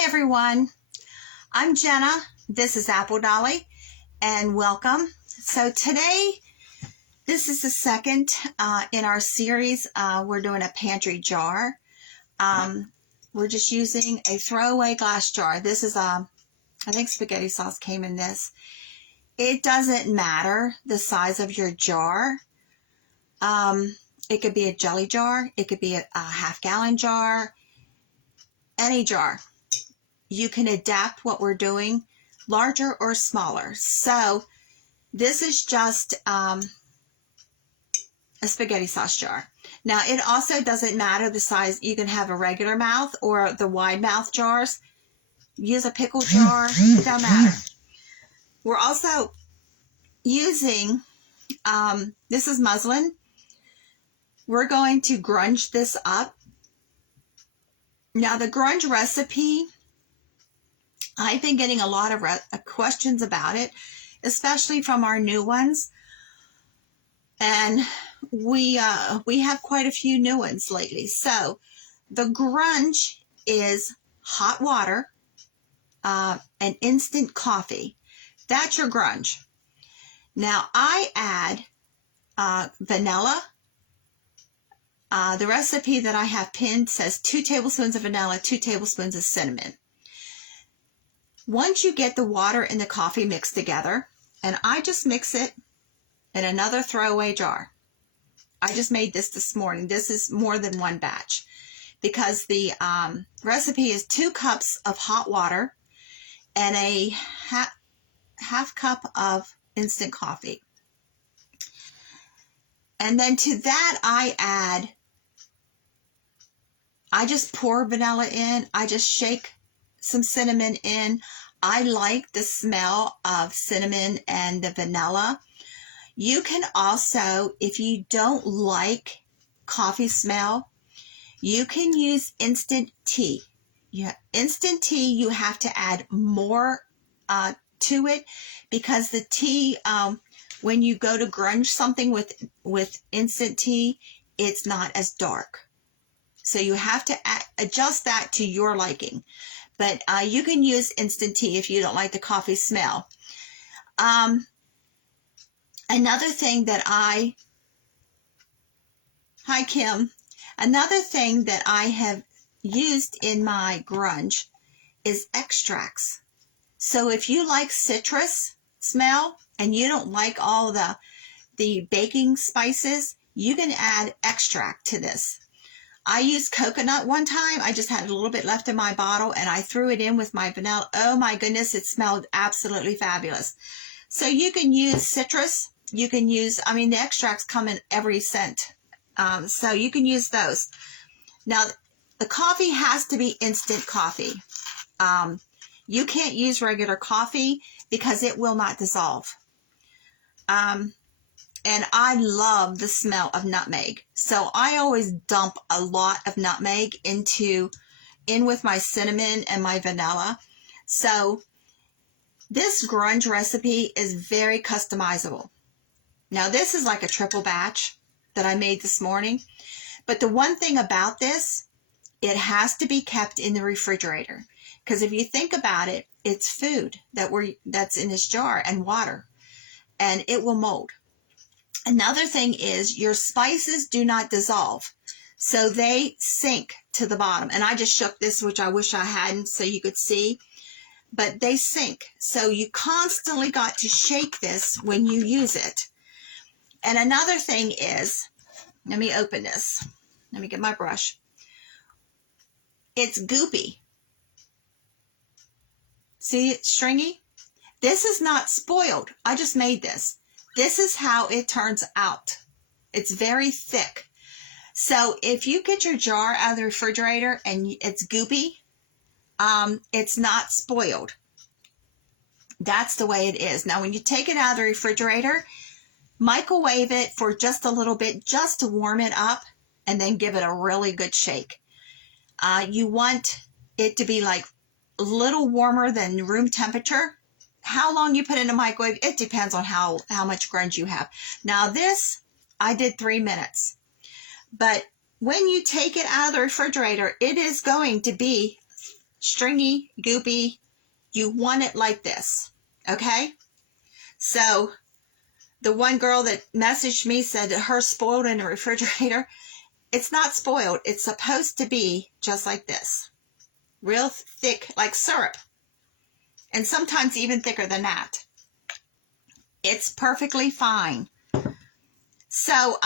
Hi everyone, I'm Jenna, this is Apple Dolly, and welcome. So today, this is the second in our series. We're doing a pantry jar. We're just using a throwaway glass jar. This is, I think spaghetti sauce came in this. It doesn't matter the size of your jar. It could be a jelly jar, it could be a half-gallon jar, any jar. You can adapt what we're doing, larger or smaller. So this is just a spaghetti sauce jar. Now it also doesn't matter the size. You can have a regular mouth or the wide mouth jars. Use a pickle jar, it don't matter. We're also using, this is muslin. We're going to grunge this up. Now the grunge recipe, I've been getting a lot of questions about it, especially from our new ones. And we have quite a few new ones lately. So the grunge is hot water and instant coffee. That's your grunge. Now I add vanilla. The recipe that I have pinned says 2 tablespoons of vanilla, 2 tablespoons of cinnamon. Once you get the water and the coffee mixed together, and I just mix it in another throwaway jar. I just made this morning. This is more than one batch because the recipe is 2 cups of hot water and a half cup of instant coffee. And then to that I just pour vanilla in. I just shake some cinnamon in. I like the smell of cinnamon and the vanilla. You can also, if you don't like coffee smell, you can use instant tea. Instant tea, you have to add more to it because the tea, when you go to grunge something with instant tea, it's not as dark. So you have to adjust that to your liking. But you can use instant tea if you don't like the coffee smell. Another thing that hi Kim, another thing that I have used in my grunge is extracts. So if you like citrus smell and you don't like all the baking spices, you can add extract to this. I used coconut one time. I just had a little bit left in my bottle and I threw it in with my vanilla. Oh my goodness, it smelled absolutely fabulous. So you can use citrus. You can use, the extracts come in every scent. So you can use those. Now, the coffee has to be instant coffee. You can't use regular coffee because it will not dissolve. And I love the smell of nutmeg. So I always dump a lot of nutmeg in with my cinnamon and my vanilla. So this grunge recipe is very customizable. Now this is like a triple batch that I made this morning. But the one thing about this, it has to be kept in the refrigerator. Because if you think about it, it's food that's in this jar and water. And it will mold. Another thing is your spices do not dissolve. So they sink to the bottom. And I just shook this, which I wish I hadn't so you could see. But they sink. So you constantly got to shake this when you use it. And another thing is, let me open this. Let me get my brush. It's goopy. See, it's stringy. This is not spoiled. I just made this. This is how it turns out. It's very thick. So if you get your jar out of the refrigerator and it's goopy, it's not spoiled. That's the way it is. Now when you take it out of the refrigerator, microwave it for just a little bit just to warm it up and then give it a really good shake. You want it to be like a little warmer than room temperature. How long you put it in a microwave, it depends on how much grunge you have. Now this, I did 3 minutes. But when you take it out of the refrigerator, it is going to be stringy, goopy. You want it like this, okay? So the one girl that messaged me said that hers spoiled in the refrigerator. It's not spoiled. It's supposed to be just like this. Real thick, like syrup. And sometimes even thicker than that. It's perfectly fine. So,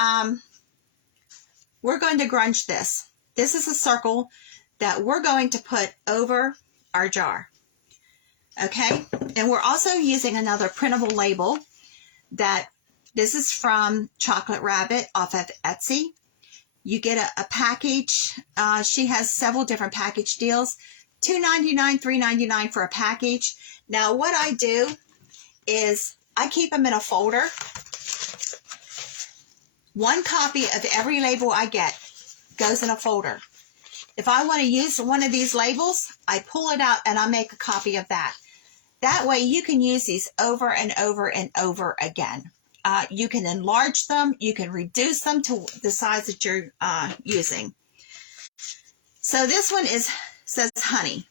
we're going to grunge this. This is a circle that we're going to put over our jar. Okay? And we're also using another printable label that this is from Chocolate Rabbit off of Etsy. You get a package. She has several different package deals. $2.99, $3.99 for a package. Now, what I do is I keep them in a folder. One copy of every label I get goes in a folder. If I want to use one of these labels, I pull it out and I make a copy of that. That way you can use these over and over and over again. You can enlarge them. You can reduce them to the size that you're using. So this one says honey.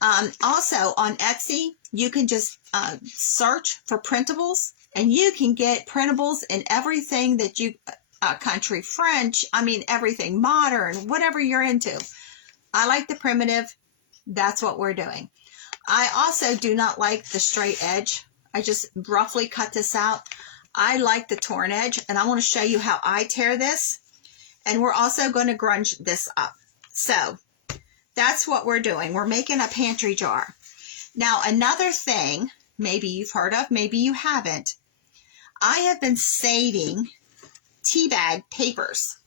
Also on Etsy, you can just search for printables, and you can get printables in everything that you, country French, everything modern, whatever you're into. I like the primitive. That's what we're doing. I also do not like the straight edge. I just roughly cut this out. I like the torn edge, and I want to show you how I tear this. And we're also going to grunge this up. So that's what we're doing. We're making a pantry jar. Now, another thing, maybe you've heard of, maybe you haven't. I have been saving tea bag papers.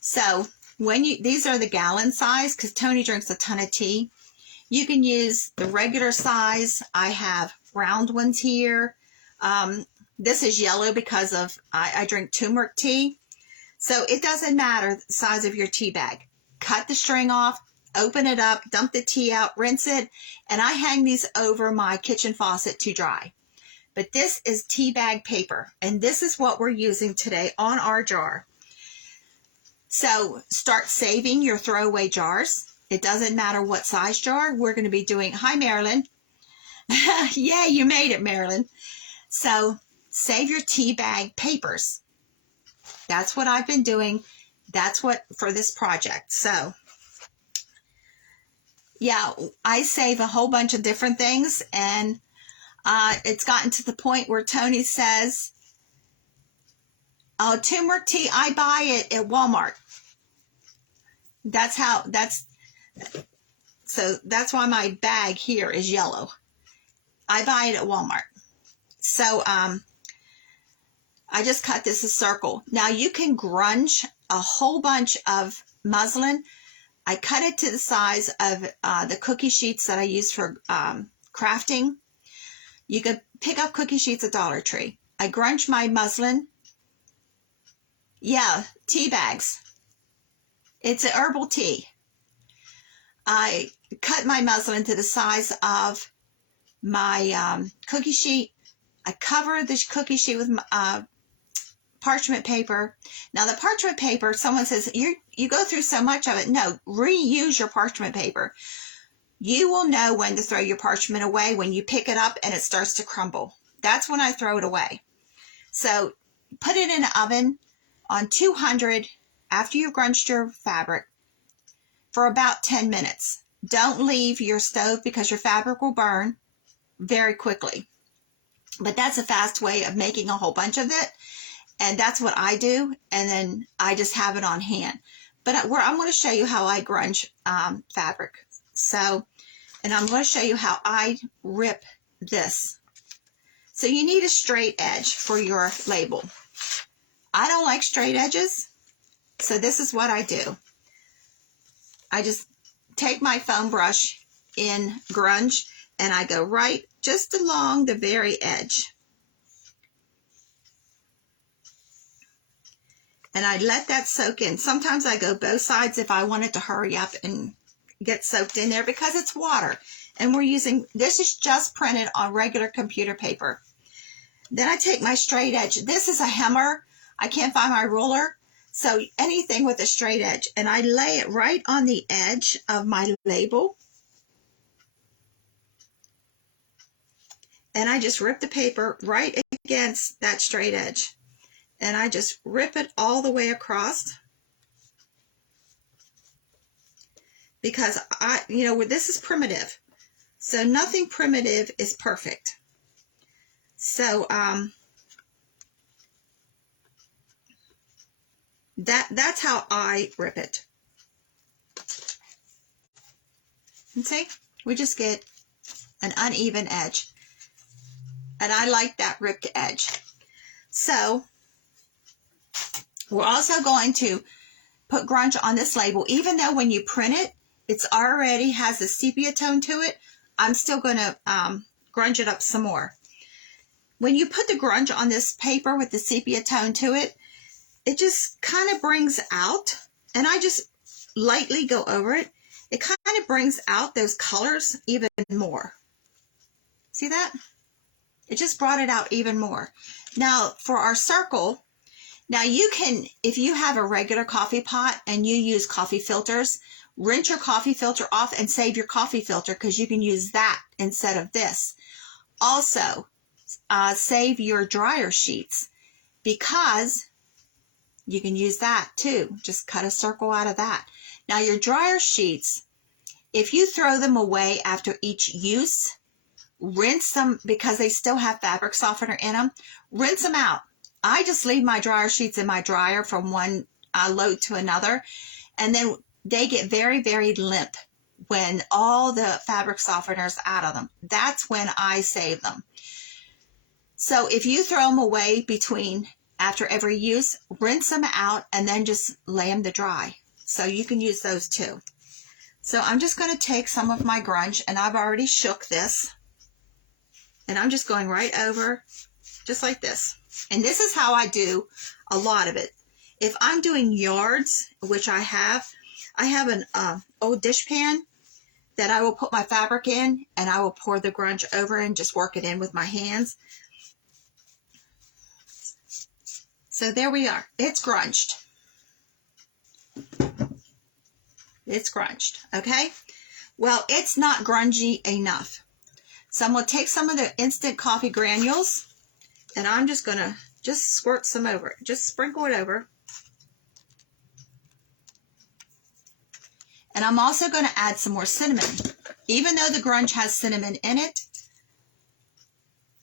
So these are the gallon size, because Tony drinks a ton of tea. You can use the regular size. I have round ones here. This is yellow because of I drink turmeric tea. So it doesn't matter the size of your tea bag. Cut the string off, open it up, dump the tea out, rinse it, and I hang these over my kitchen faucet to dry. But this is tea bag paper, and this is what we're using today on our jar. So start saving your throwaway jars. It doesn't matter what size jar. We're going to be doing, hi, Marilyn. Yeah, you made it, Marilyn. So save your tea bag papers. That's what I've been doing. That's what for this project. So yeah, I save a whole bunch of different things, and it's gotten to the point where Tony says, oh, turmeric tea, I buy it at Walmart. So that's why my bag here is yellow. I buy it at Walmart. So I just cut this a circle. Now you can grunge a whole bunch of muslin. I cut it to the size of the cookie sheets that I use for crafting. You can pick up cookie sheets at Dollar Tree. I grunge my muslin. Yeah, tea bags. It's an herbal tea. I cut my muslin to the size of my cookie sheet. I cover this cookie sheet with parchment paper. Now the parchment paper, someone says, you go through so much of it. No, reuse your parchment paper. You will know when to throw your parchment away when you pick it up and it starts to crumble. That's when I throw it away. So put it in the oven on 200 after you've grunched your fabric for about 10 minutes. Don't leave your stove because your fabric will burn very quickly. But that's a fast way of making a whole bunch of it. And that's what I do. And then I just have it on hand. But I'm going to show you how I grunge fabric. So, and I'm going to show you how I rip this. So you need a straight edge for your label. I don't like straight edges. So this is what I do. I just take my foam brush in grunge and I go right just along the very edge. And I let that soak in. Sometimes I go both sides if I want it to hurry up and get soaked in there because it's water. And this is just printed on regular computer paper. Then I take my straight edge. This is a hammer. I can't find my ruler. So anything with a straight edge. And I lay it right on the edge of my label. And I just rip the paper right against that straight edge. And I just rip it all the way across. Because this is primitive. So nothing primitive is perfect. So that's how I rip it. And see, we just get an uneven edge. And I like that ripped edge. So we're also going to put grunge on this label. Even though when you print it, it's already has a sepia tone to it, I'm still going to grunge it up some more. When you put the grunge on this paper with the sepia tone to it, it just kind of brings out, and I just lightly go over it, it kind of brings out those colors even more. See that? It just brought it out even more. Now for our circle, now you can, if you have a regular coffee pot and you use coffee filters, rinse your coffee filter off and save your coffee filter because you can use that instead of this. Also, save your dryer sheets because you can use that too. Just cut a circle out of that. Now your dryer sheets, if you throw them away after each use, rinse them because they still have fabric softener in them. Rinse them out. I just leave my dryer sheets in my dryer from one load to another, and then they get very, very limp when all the fabric softeners out of them. That's when I save them. So if you throw them away after every use, rinse them out and then just lay them to dry. So you can use those too. So I'm just going to take some of my grunge, and I've already shook this. And I'm just going right over, just like this. And this is how I do a lot of it. If I'm doing yards, which I have an old dish pan that I will put my fabric in, and I will pour the grunge over and just work it in with my hands. So there we are. It's grunged. It's grunged, okay? Well, it's not grungy enough. So I'm going to take some of the instant coffee granules, and I'm just going to squirt some over it. Just sprinkle it over. And I'm also going to add some more cinnamon. Even though the grunge has cinnamon in it,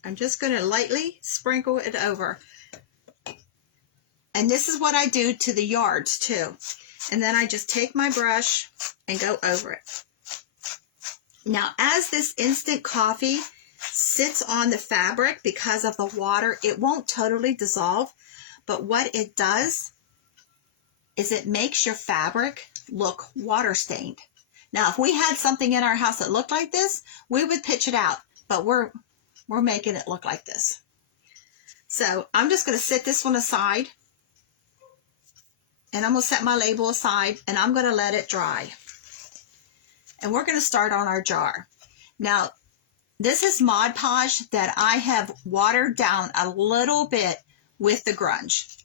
I'm just going to lightly sprinkle it over. And this is what I do to the yards too. And then I just take my brush and go over it. Now, as this instant coffee sits on the fabric because of the water, it won't totally dissolve. But what it does is it makes your fabric look water stained. Now, if we had something in our house that looked like this, we would pitch it out. But we're making it look like this. So I'm just going to set this one aside. And I'm going to set my label aside, and I'm going to let it dry. And we're going to start on our jar. Now, this is Mod Podge that I have watered down a little bit with the grunge.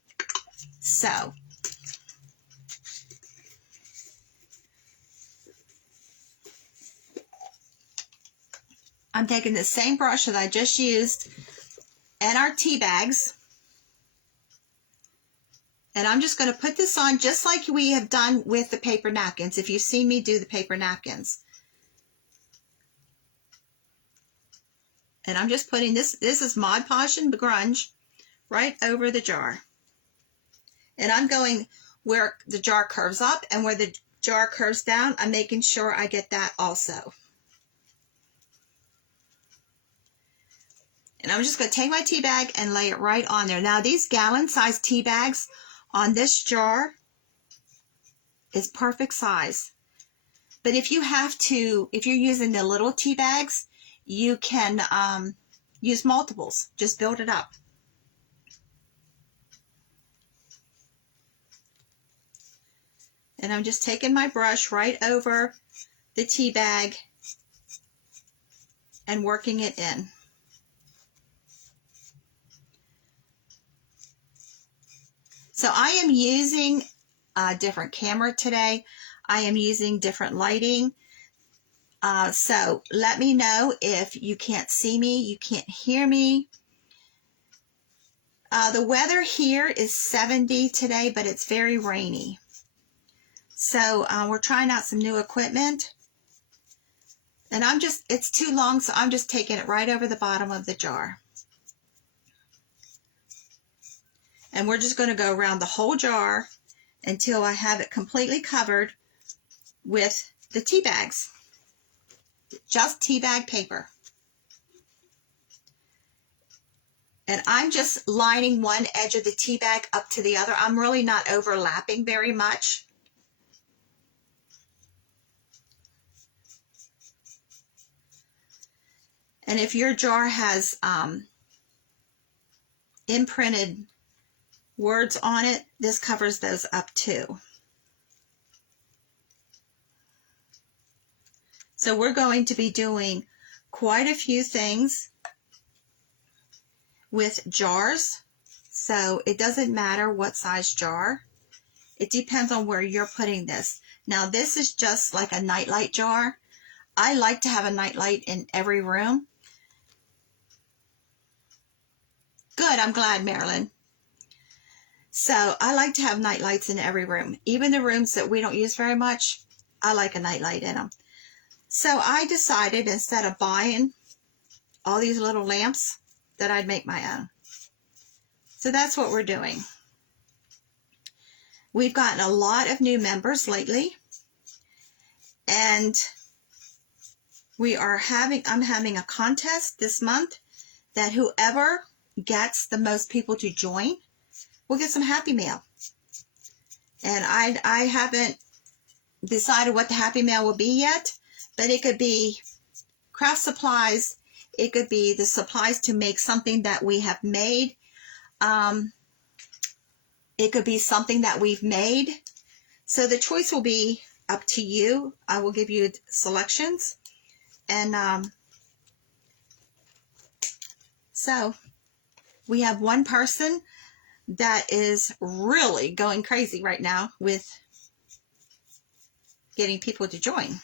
So, I'm taking the same brush that I just used and our tea bags. And I'm just going to put this on just like we have done with the paper napkins, if you've seen me do the paper napkins. And I'm just putting this is Mod Podge and grunge, right over the jar. And I'm going where the jar curves up and where the jar curves down. I'm making sure I get that also. And I'm just going to take my tea bag and lay it right on there. Now, these gallon-sized tea bags on this jar is perfect size. But if you're using the little tea bags, you can use multiples. Just build it up. And I'm just taking my brush right over the tea bag and working it in. So I am using a different camera today. I am using different lighting. So let me know if you can't see me, you can't hear me. The weather here is 70 today, but it's very rainy. So we're trying out some new equipment. And it's too long, so I'm just taking it right over the bottom of the jar. And we're just going to go around the whole jar until I have it completely covered with the tea bags. Just tea bag paper. And I'm just lining one edge of the tea bag up to the other. I'm really not overlapping very much. And if your jar has imprinted words on it, this covers those up too. So we're going to be doing quite a few things with jars. So it doesn't matter what size jar. It depends on where you're putting this. Now this is just like a nightlight jar. I like to have a nightlight in every room. Good, I'm glad, Marilyn. So I like to have night lights in every room. Even the rooms that we don't use very much, I like a night light in them. So I decided instead of buying all these little lamps that I'd make my own. So that's what we're doing. We've gotten a lot of new members lately. And I'm having a contest this month that whoever gets the most people to join will get some Happy Mail. And I haven't decided what the Happy Mail will be yet, but it could be craft supplies. It could be the supplies to make something that we have made. It could be something that we've made. So the choice will be up to you. I will give you selections. And so we have one person that is really going crazy right now with getting people to join.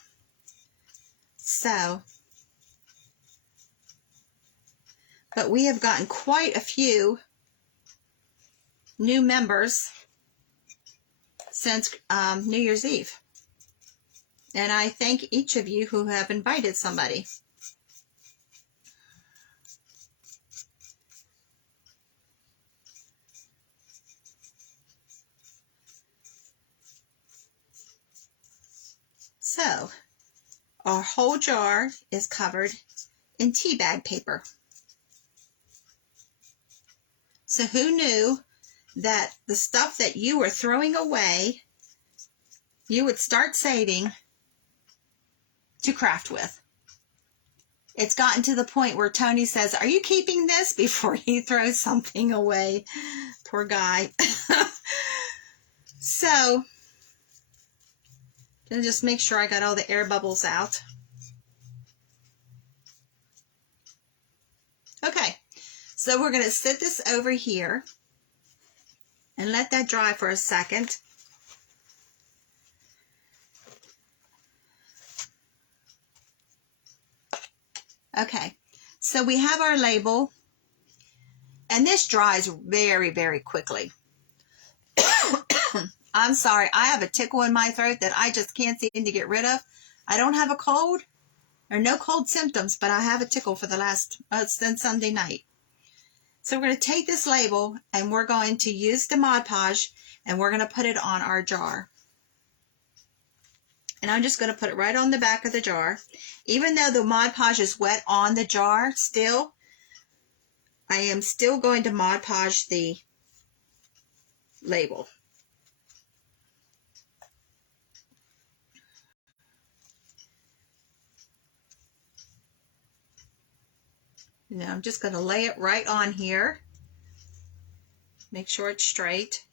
So, but we have gotten quite a few new members since New Year's Eve. And I thank each of you who have invited somebody. So, our whole jar is covered in tea bag paper. So who knew that the stuff that you were throwing away, you would start saving to craft with? It's gotten to the point where Tony says, "Are you keeping this?" before he throws something away. Poor guy. So, I'll just make sure I got all the air bubbles out. Okay, so we're going to sit this over here and let that dry for a second. Okay, so we have our label, and this dries very, very quickly. I'm sorry, I have a tickle in my throat that I just can't seem to get rid of. I don't have a cold, or no cold symptoms, but I have a tickle for the last, since Sunday night. So we're going to take this label, and we're going to use the Mod Podge, and we're going to put it on our jar. And I'm just going to put it right on the back of the jar. Even though the Mod Podge is wet on the jar still, I am still going to Mod Podge the label. Now I'm just going to lay it right on here. Make sure it's straight.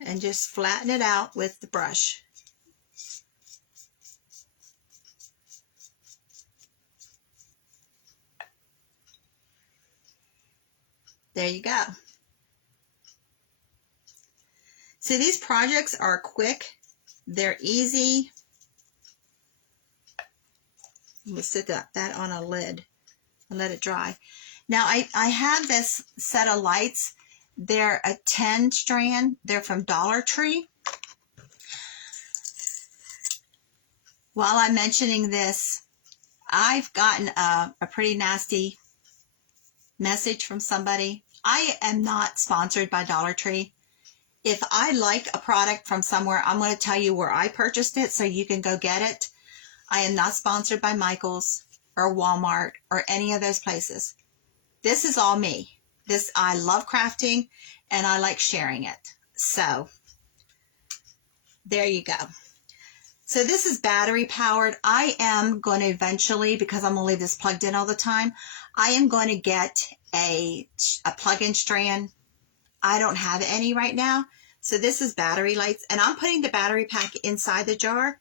And just flatten it out with the brush. . 'Cause there you go. So these projects are quick. They're easy. We'll sit that on a lid and let it dry. Now I have this set of lights. They're a 10 strand. They're from Dollar Tree. While I'm mentioning this, I've gotten a pretty nasty message from somebody. I am not sponsored by Dollar Tree. If I like a product from somewhere, I'm going to tell you where I purchased it so you can go get it. I am not sponsored by Michael's or Walmart or any of those places. This is all me. I love crafting and I like sharing it. So there you go. So this is battery powered. I am going to eventually, because I'm going to leave this plugged in all the time, I am going to get a plug-in strand. I don't have any right now. So this is battery lights, and I'm putting the battery pack inside the jar,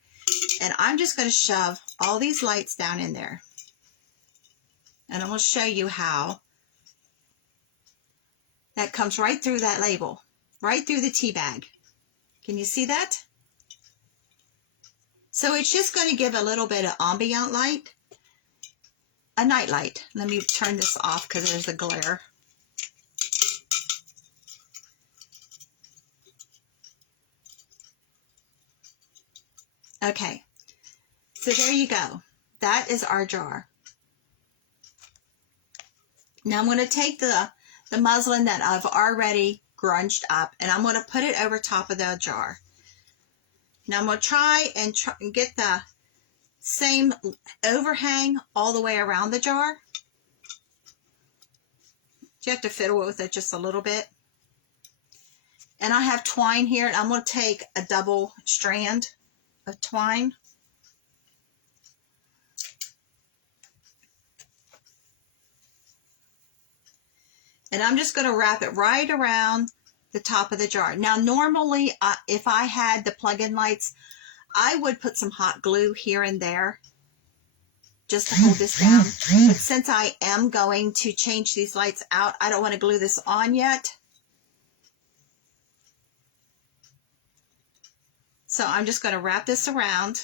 and I'm just going to shove all these lights down in there. And I'm going to show you how that comes right through that label, right through the tea bag. Can you see that? So it's just going to give a little bit of ambient light, a night light. Let me turn this off because there's a glare. Okay, so there you go. That is our jar. Now I'm going to take the muslin that I've already grunged up, and I'm going to put it over top of the jar. Now I'm going to try and get the same overhang all the way around the jar. You have to fiddle with it just a little bit. And I have twine here, and I'm going to take a double strand of twine. And I'm just going to wrap it right around the top of the jar. Now, normally, if I had the plug-in lights, I would put some hot glue here and there just to hold this down. But since I am going to change these lights out, I don't want to glue this on yet. So I'm just going to wrap this around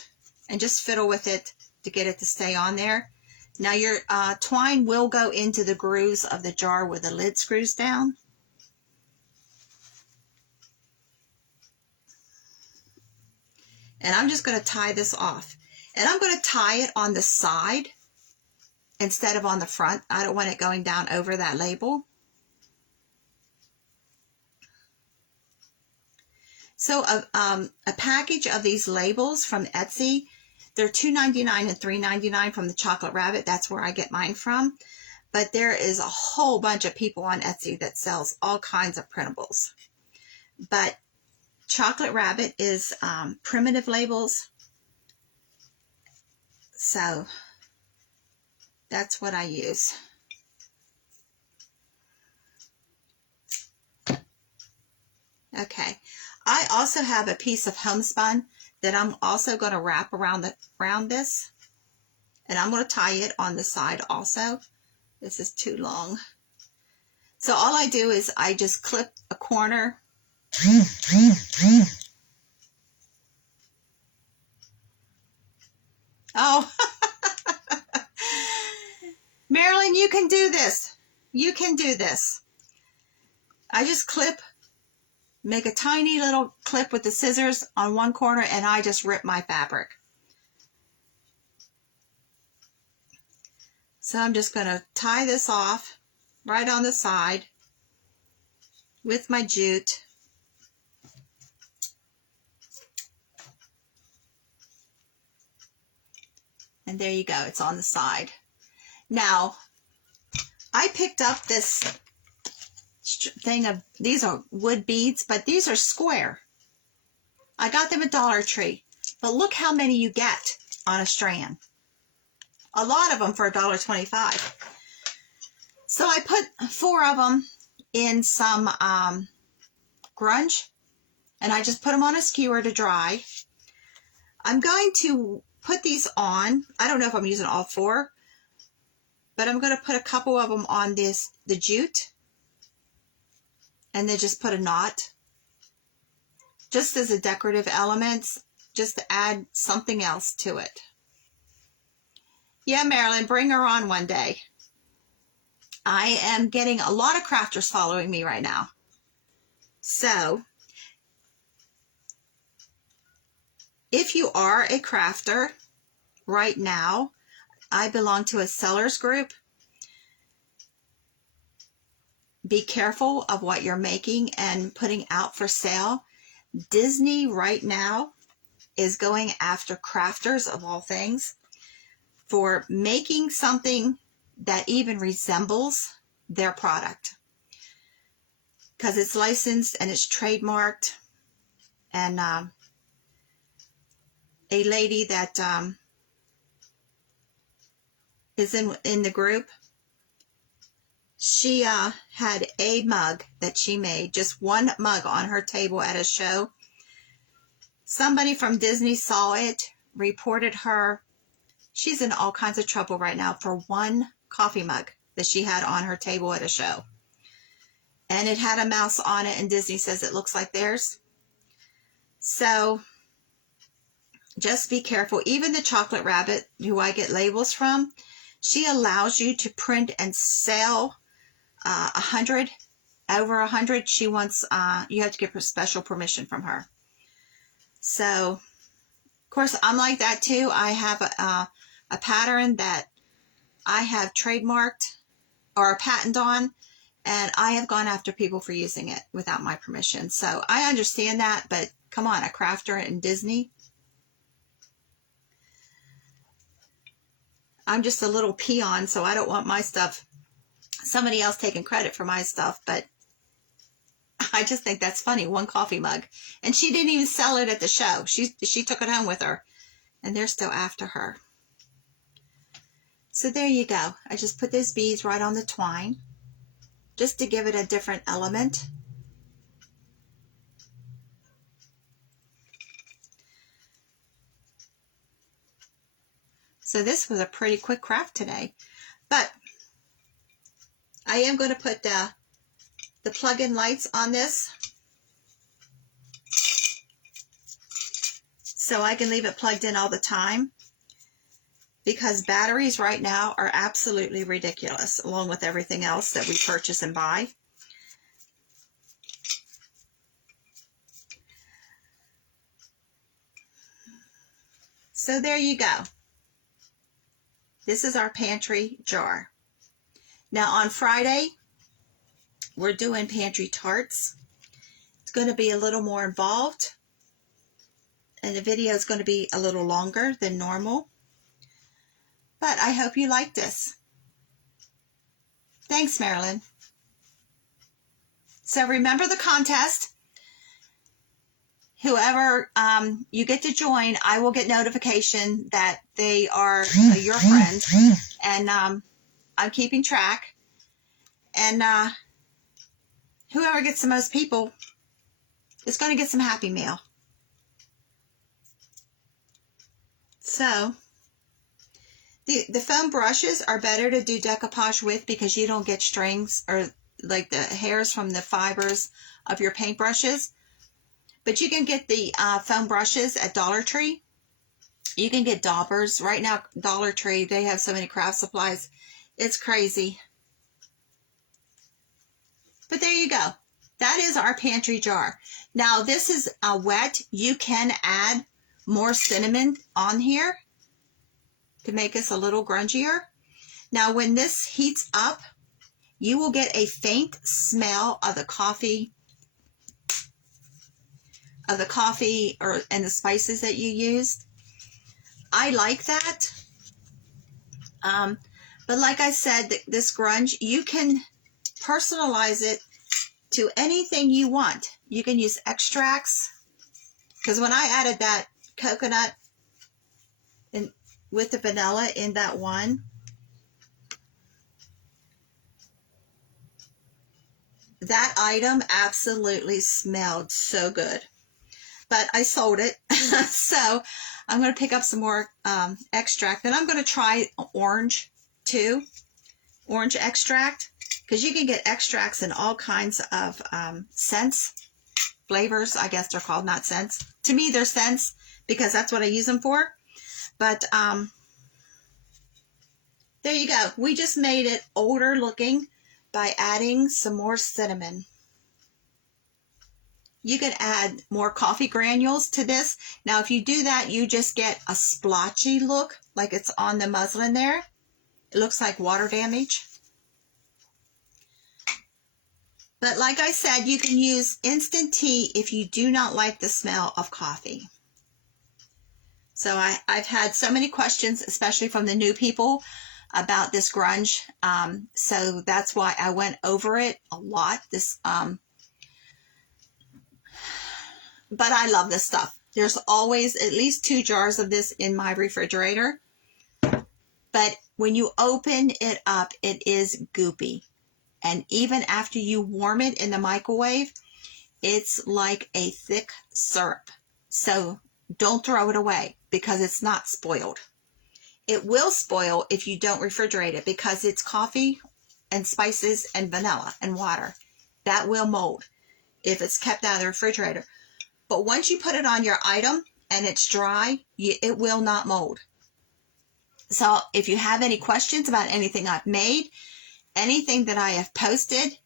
and just fiddle with it to get it to stay on there. Now your twine will go into the grooves of the jar where the lid screws down. And I'm just going to tie this off. And I'm going to tie it on the side instead of on the front. I don't want it going down over that label. So a package of these labels from Etsy, they're $2.99 and $3.99 from the Chocolate Rabbit. That's where I get mine from. But there is a whole bunch of people on Etsy that sells all kinds of printables. But Chocolate Rabbit is primitive labels. So that's what I use. Okay. I also have a piece of homespun that I'm also going to wrap around this. And I'm going to tie it on the side also. This is too long. So all I do is I just clip a corner. Oh, Marilyn, you can do this. You can do this. I just make a tiny little clip with the scissors on one corner, and I just rip my fabric. So I'm just going to tie this off right on the side with my jute. And there you go, it's on the side. Now, I picked up this thing of, these are wood beads, but these are square. I got them at Dollar Tree, but look how many you get on a strand. A lot of them for $1.25. So I put 4 of them in some grunge, and I just put them on a skewer to dry. I'm going to put these on. I don't know if I'm using all 4, but I'm going to put a couple of them on the jute. and then just put a knot, just as a decorative element, just to add something else to it. Yeah, Marilyn, bring her on one day. I am getting a lot of crafters following me right now. So, if you are a crafter right now, I belong to a sellers group. Be careful of what you're making and putting out for sale. Disney right now is going after crafters of all things for making something that even resembles their product, because it's licensed and it's trademarked. And a lady that is in the group, she had a mug that she made, just one mug on her table at a show. Somebody from Disney saw it, reported her. She's in all kinds of trouble right now for one coffee mug that she had on her table at a show. And it had a mouse on it, and Disney says it looks like theirs. So just be careful. Even the Chocolate Rabbit, who I get labels from, she allows you to print and sell 100, over 100. She wants, you have to get special permission from her. So, of course, I'm like that too. I have a pattern that I have trademarked or a patent on, and I have gone after people for using it without my permission. So I understand that, but come on, a crafter in Disney. I'm just a little peon, so I don't want my stuff, somebody else taking credit for my stuff, but I just think that's funny. One coffee mug. And she didn't even sell it at the show. She took it home with her, and they're still after her. So there you go. I just put those beads right on the twine just to give it a different element. So this was a pretty quick craft today, but I am going to put the plug-in lights on this so I can leave it plugged in all the time, because batteries right now are absolutely ridiculous, along with everything else that we purchase and buy. So there you go. This is our pantry jar. Now on Friday, we're doing pantry tarts. It's going to be a little more involved, and the video is going to be a little longer than normal. But I hope you like this. Thanks, Marilyn. So remember the contest. Whoever you get to join, I will get notification that they are your friend. And I'm keeping track. And whoever gets the most people is going to get some Happy Meal. So the foam brushes are better to do decoupage with, because you don't get strings or like the hairs from the fibers of your paintbrushes. But you can get the foam brushes at Dollar Tree. You can get daubers. Right now, Dollar Tree, they have so many craft supplies. It's crazy. But there you go. That is our pantry jar. Now, this is wet. You can add more cinnamon on here to make us a little grungier. Now, when this heats up, you will get a faint smell of the coffee and the spices that you used. I like that. But like I said, this grunge, you can personalize it to anything you want. You can use extracts, because when I added that coconut with the vanilla in that one, that item absolutely smelled so good. But I sold it. So I'm going to pick up some more extract. And I'm going to try orange too. Orange extract. because you can get extracts and all kinds of scents, flavors, I guess they're called, not scents. To me, they're scents because that's what I use them for. But there you go. We just made it older looking by adding some more cinnamon. You can add more coffee granules to this. Now, if you do that, you just get a splotchy look, like it's on the muslin there. It looks like water damage. But like I said, you can use instant tea if you do not like the smell of coffee. So I've had so many questions, especially from the new people, about this grunge. So that's why I went over it a lot. But I love this stuff. There's always at least 2 jars of this in my refrigerator. But when you open it up, it is goopy. And even after you warm it in the microwave, it's like a thick syrup. So don't throw it away because it's not spoiled. It will spoil if you don't refrigerate it because it's coffee and spices and vanilla and water. That will mold if it's kept out of the refrigerator. But once you put it on your item and it's dry, it will not mold. So if you have any questions about anything I've made, anything that I have posted,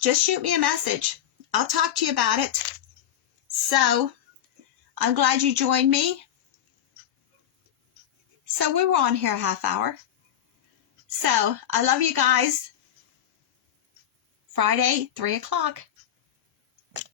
just shoot me a message. I'll talk to you about it. So I'm glad you joined me. So we were on here a half hour. So I love you guys. Friday, 3 o'clock.